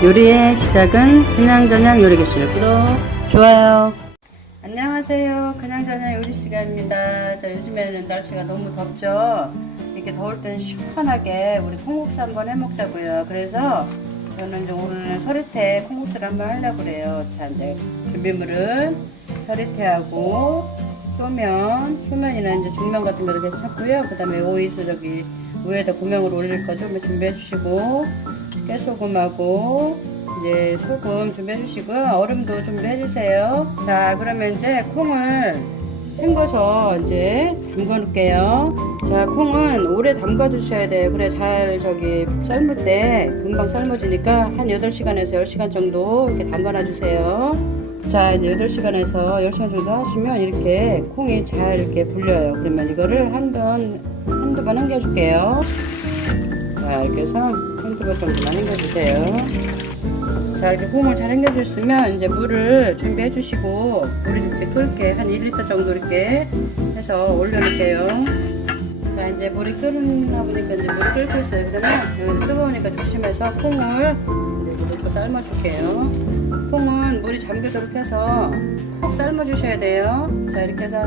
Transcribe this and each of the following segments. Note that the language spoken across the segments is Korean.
요리의 시작은 그냥저냥 요리교실 구독, 좋아요. 안녕하세요. 그냥저냥 요리 시간입니다. 자, 요즘에는 날씨가 너무 덥죠? 이렇게 더울 때는 시원하게 우리 콩국수 한번 해 먹자고요. 그래서 저는 이제 오늘 서리태 콩국수를 한번 하려고 그래요. 자, 이제 준비물은 서리태하고 소면, 소면이나 이제 중면 같은 거도 괜찮고요. 그 다음에 오이소 저기 위에다 고명을 올릴 거좀 준비해 주시고 깨소금하고 이제 소금 준비해 주시고요. 얼음도 준비해 주세요. 자, 그러면 이제 콩을 헹궈서 이제 담궈 놓을게요. 자, 콩은 오래 담가 두셔야 돼요. 그래 잘 저기 삶을 때 금방 삶아지니까 한 8시간에서 10시간 정도 이렇게 담가 놔 주세요. 자, 이제 8시간에서 10시간 정도 하시면 이렇게 콩이 잘 이렇게 불려요. 그러면 이거를 한 번, 한두 번 헹궈 줄게요. 자, 이렇게 해서 한두 번 정도만 헹궈주세요. 자, 이렇게 콩을 잘 헹궈줬으면 이제 물을 준비해 주시고, 물을 이제 끓게 한 1리터 정도 이렇게 해서 올려놓을게요. 자, 이제 물이 끓나 보니까 이제 물이 끓고 있어요. 그러면 뜨거우니까 조심해서 콩을 이제 넣고 삶아줄게요. 콩은 물이 잠기도록 해서 꼭 삶아 주셔야 돼요. 자, 이렇게 해서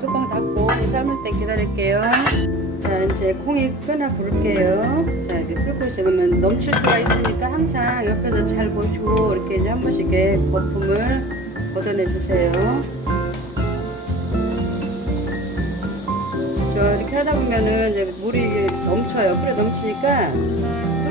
뚜껑 닫고 삶을 때 기다릴게요. 자, 이제 콩이 끓나 부를게요. 자, 이렇게 끓고. 그러면 넘칠 수가 있으니까 항상 옆에서 잘 보시고 이렇게 이제 한 번씩 거품을 걷어내 주세요. 자, 이렇게 하다 보면은 이제 물이 넘쳐요. 끓여 넘치니까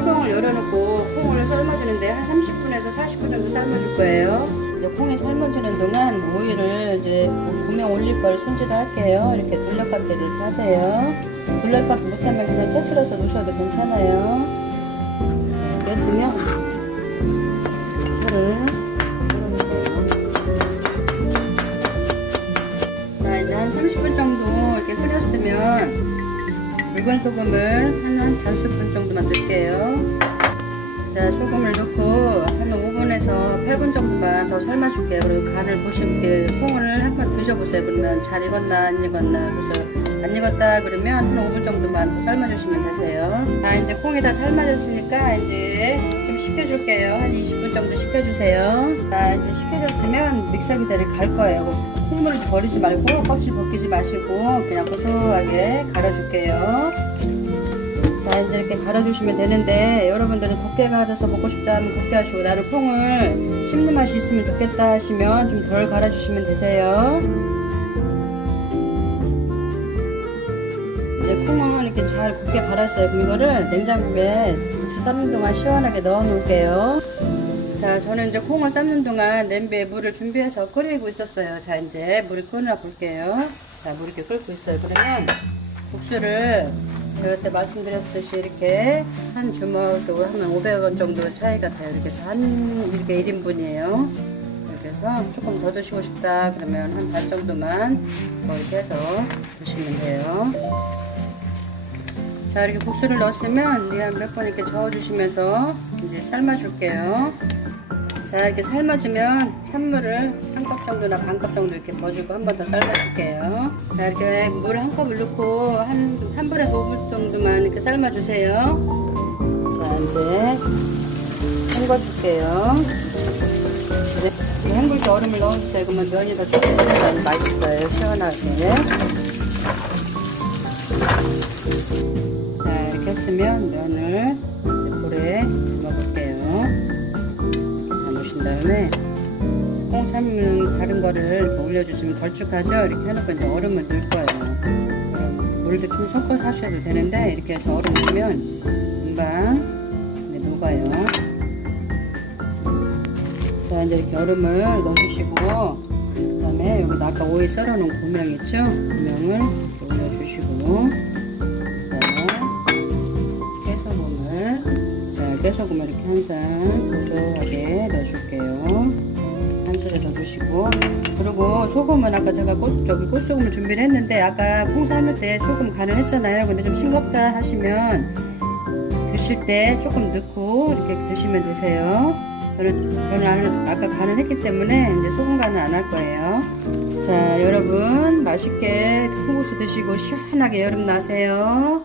뚜껑을 열어놓고 콩을 삶아주는데 한 30분에서 40분 정도 삶아줄 거예요. 이제 콩이 삶아주는 동안 오이를 이제 고명 올릴 걸 손질을 할게요. 이렇게 이렇게 하세요. 돌려깎기 못하면 그냥 채 썰어서 놓으셔도 괜찮아요. 됐으면 붉은 소금을 한, 한 5스푼 정도만 넣을게요. 자, 소금을 넣고 한 5분에서 8분 정도만 더 삶아줄게요. 그리고 간을 이렇게 콩을 한번 드셔보세요. 그러면 잘 익었나 안 익었나. 그래서 안 익었다 그러면 한 5분 정도만 더 삶아주시면 되세요. 자, 이제 콩이 다 삶아졌으니까 이제 좀 식혀줄게요. 한 20분 정도 식혀주세요. 자, 이제 식혀졌으면 믹서기대를 갈 거예요. 콩물을 버리지 말고 껍질 벗기지 마시고 그냥 고소하게 갈아줄게요. 자 이제 이렇게 갈아주시면 되는데 여러분들은 곱게 갈아서 먹고 싶다 하면 곱게 하시고 나는 콩을 씹는 맛이 있으면 좋겠다 하시면 좀 덜 갈아주시면 되세요. 이제 콩은 이렇게 잘 곱게 갈았어요. 이거를 냉장고에 삶는 동안 시원하게 넣어 놓을게요. 자, 저는 이제 콩을 삶는 동안 냄비에 물을 준비해서 끓이고 있었어요. 자, 이제 물이 끓나 볼게요. 자, 물이 이렇게 끓고 있어요. 그러면 국수를 그때 말씀드렸듯이 이렇게 한 주먹 또 하면 500원 정도 차이가 돼요. 이렇게 한 이렇게 1인분이에요. 이렇게 해서 조금 더 드시고 싶다 그러면 한 반 정도만 더 이렇게 해서 드시면 돼요. 자, 이렇게 국수를 넣었으면 몇번 이렇게 저어주시면서 이제 삶아줄게요. 자, 이렇게 삶아주면 찬물을 한 컵 정도나 반 컵 정도 이렇게 버주고 한 번 더 삶아줄게요. 자, 이렇게 물 한 컵을 넣고 한 3분에서 5분 정도만 이렇게 삶아주세요. 자, 이제 헹궈줄게요. 네, 헹굴 때 얼음을 넣어주세요. 그러면 면이 더 쫄깃쫄깃하니 맛있어요. 시원하게. 했으면 면을 볼에 넣어볼게요. 다 넣으신 다음에 콩 삶는 다른 거를 올려주시면 걸쭉하죠? 이렇게 해놓고 이제 얼음을 넣을 거예요. 물도 좀 섞어서 하셔도 되는데 이렇게 해서 얼음 넣으면 금방 이제 녹아요. 자, 이제 이렇게 얼음을 넣어주시고 그 다음에 여기 아까 오이 썰어놓은 고명 있죠? 고명을 넣어주시고. 그리고 소금은 아까 제가 꽃, 저기 꽃소금을 준비를 했는데 아까 콩 삶을 때 소금 간을 했잖아요. 근데 좀 싱겁다 하시면 드실 때 조금 넣고 이렇게 드시면 되세요. 저는, 저는 아까 간을 했기 때문에 이제 소금 간은 안 할 거예요. 자 여러분 맛있게 콩국수 드시고 시원하게 여름 나세요